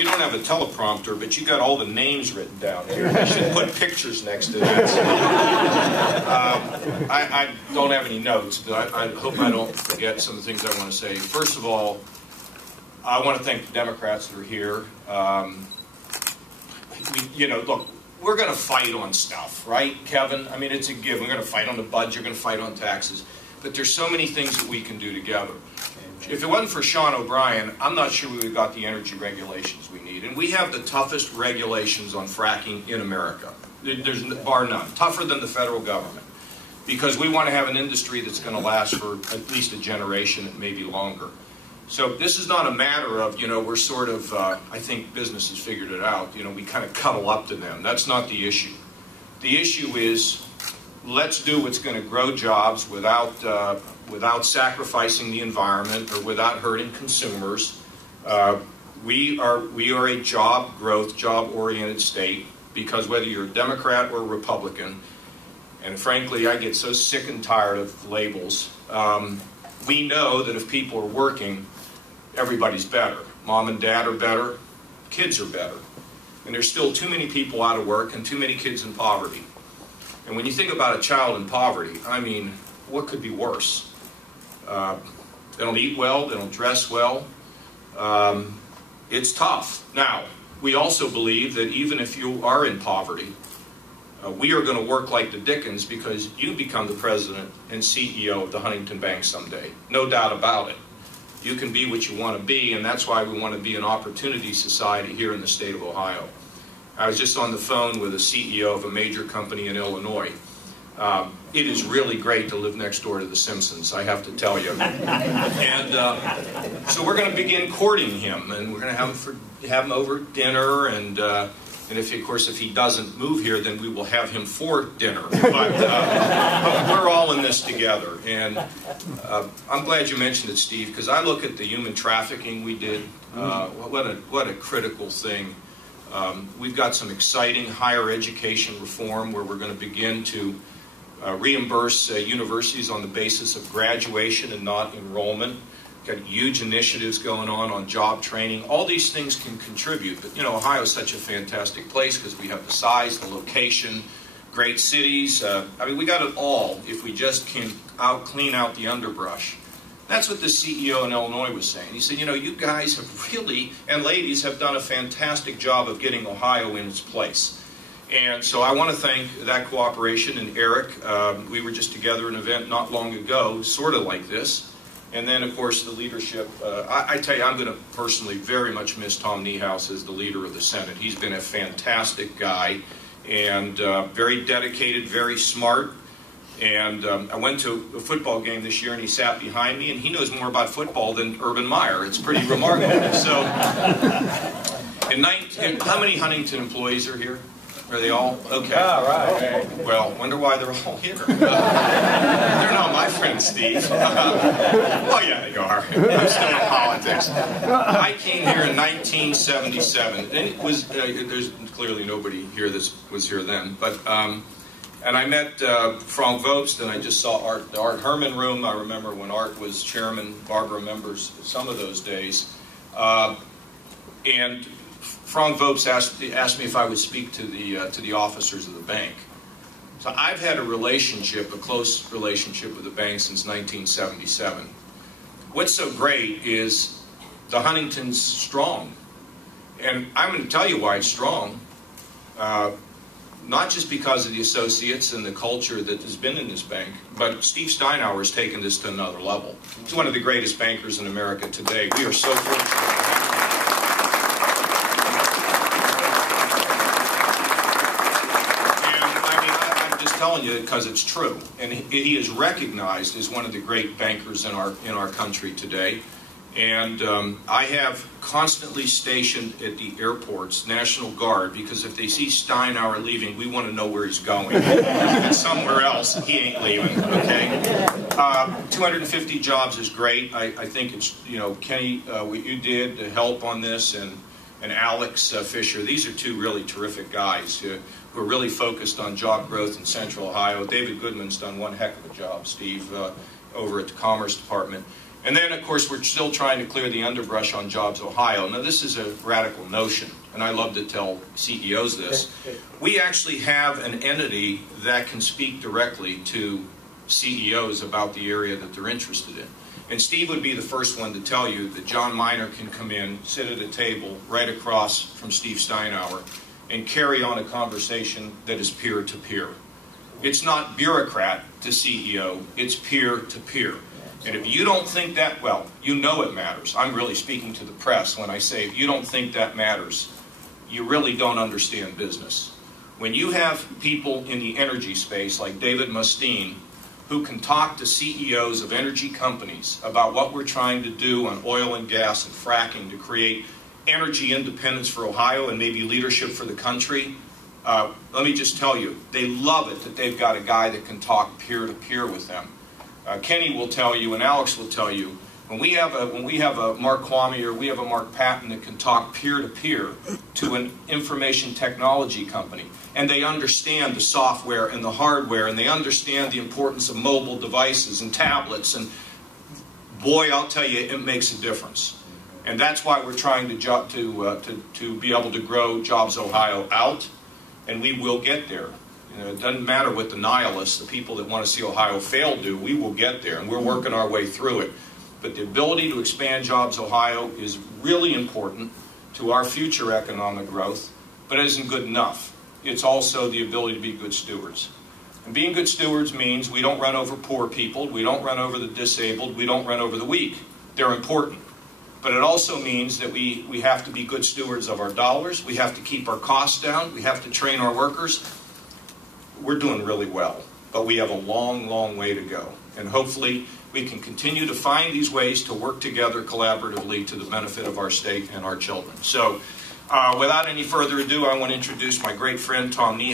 you don't have a teleprompter, but you got all the names written down here. I should put pictures next to that. So, I don't have any notes, but I hope I don't forget some of the things I want to say. First of all, I want to thank the Democrats that are here. Look, we're going to fight on stuff, right, Kevin? I mean, it's a given. We're going to fight on the budget. We're going to fight on taxes. But there's so many things that we can do together. If it wasn't for Sean O'Brien, I'm not sure we would have got the energy regulations we need. And we have the toughest regulations on fracking in America. There's bar none. Tougher than the federal government. Because we want to have an industry that's going to last for at least a generation and maybe longer. So this is not a matter of, we're sort of, I think business has figured it out. We kind of cuddle up to them. That's not the issue. The issue is, let's do what's going to grow jobs without sacrificing the environment or without hurting consumers. We are a job growth, job-oriented state, because whether you're a Democrat or a Republican, and frankly, I get so sick and tired of labels, we know that if people are working, everybody's better. Mom and dad are better, kids are better. And there's still too many people out of work and too many kids in poverty. And when you think about a child in poverty, I mean, what could be worse? They don't eat well, they don't dress well. It's tough. Now, we also believe that even if you are in poverty, we are going to work like the Dickens because you become the president and CEO of the Huntington Bank someday. No doubt about it. You can be what you want to be, and that's why we want to be an opportunity society here in the state of Ohio. I was just on the phone with a CEO of a major company in Illinois. It is really great to live next door to the Simpsons, I have to tell you. And so we're going to begin courting him, and we're going to have him over dinner, and if he doesn't move here, then we will have him for dinner. But we're all in this together, and I'm glad you mentioned it, Steve, because I look at the human trafficking we did. What a critical thing. We've got some exciting higher education reform where we're going to begin to reimburse universities on the basis of graduation and not enrollment. Got huge initiatives going on job training. All these things can contribute, but Ohio is such a fantastic place because we have the size, the location, great cities. I mean, we got it all if we just can clean out the underbrush. That's what the CEO in Illinois was saying. He said, you guys have really, and ladies, have done a fantastic job of getting Ohio in its place. And so I want to thank that cooperation. And Eric, we were just together at an event not long ago, sort of like this. And then, of course, the leadership. I tell you, I'm going to personally very much miss Tom Niehaus as the leader of the Senate. He's been a fantastic guy and very dedicated, very smart. And I went to a football game this year, and he sat behind me, and he knows more about football than Urban Meyer. It's pretty remarkable. So, how many Huntington employees are here? Are they all? Okay. All right. Well, wonder why they're all here. They're not my friends, Steve. Well, yeah, they are. I'm still in politics. I came here in 1977, and it was there's clearly nobody here that was here then, but and I met Frank Vobst, and I just saw Art, the Art Herman room. I remember when Art was chairman. Barbara remembers some of those days, and Frank Vobst asked me if I would speak to the officers of the bank. So I've had a close relationship with the bank since 1977. What's so great is the Huntington's strong. And I'm going to tell you why it's strong. Not just because of the associates and the culture that has been in this bank, but Steve Steinour has taken this to another level. He's one of the greatest bankers in America today. We are so fortunate. Telling you because it's true, and he is recognized as one of the great bankers in our country today. And I have constantly stationed at the airports National Guard, because if they see Steinour leaving, we want to know where he's going. If it's somewhere else, he ain't leaving. Okay. 250 jobs is great. I think it's Kenny, what you did to help on this, and Alex Fisher. These are two really terrific guys who are really focused on job growth in Central Ohio. David Goodman's done one heck of a job, Steve, over at the Commerce Department. And then, of course, we're still trying to clear the underbrush on Jobs Ohio. Now, this is a radical notion, and I love to tell CEOs this. We actually have an entity that can speak directly to CEOs about the area that they're interested in. And Steve would be the first one to tell you that John Miner can come in, sit at a table right across from Steve Steinour, and carry on a conversation that is peer-to-peer. It's not bureaucrat to CEO, it's peer-to-peer. And if you don't think that, well, you know it matters. I'm really speaking to the press when I say if you don't think that matters, you really don't understand business. When you have people in the energy space like David Mustine, who can talk to CEOs of energy companies about what we're trying to do on oil and gas and fracking to create energy independence for Ohio and maybe leadership for the country, let me just tell you, they love it that they've got a guy that can talk peer-to-peer with them. Kenny will tell you, and Alex will tell you, when we have a Mark Kwame or we have a Mark Patton that can talk peer-to-peer to an information technology company, and they understand the software and the hardware, and they understand the importance of mobile devices and tablets, and boy, I'll tell you, it makes a difference. And that's why we're trying to be able to grow Jobs Ohio out, and we will get there. You know, it doesn't matter what the nihilists, the people that want to see Ohio fail, do. We will get there, and we're working our way through it. But the ability to expand Jobs Ohio is really important to our future economic growth, but it isn't good enough. It's also the ability to be good stewards. And being good stewards means we don't run over poor people, we don't run over the disabled, we don't run over the weak. They're important. But it also means that we have to be good stewards of our dollars, we have to keep our costs down, we have to train our workers. We're doing really well, but we have a long, long way to go. And hopefully we can continue to find these ways to work together collaboratively to the benefit of our state and our children. So without any further ado, I want to introduce my great friend Tom Niehaus.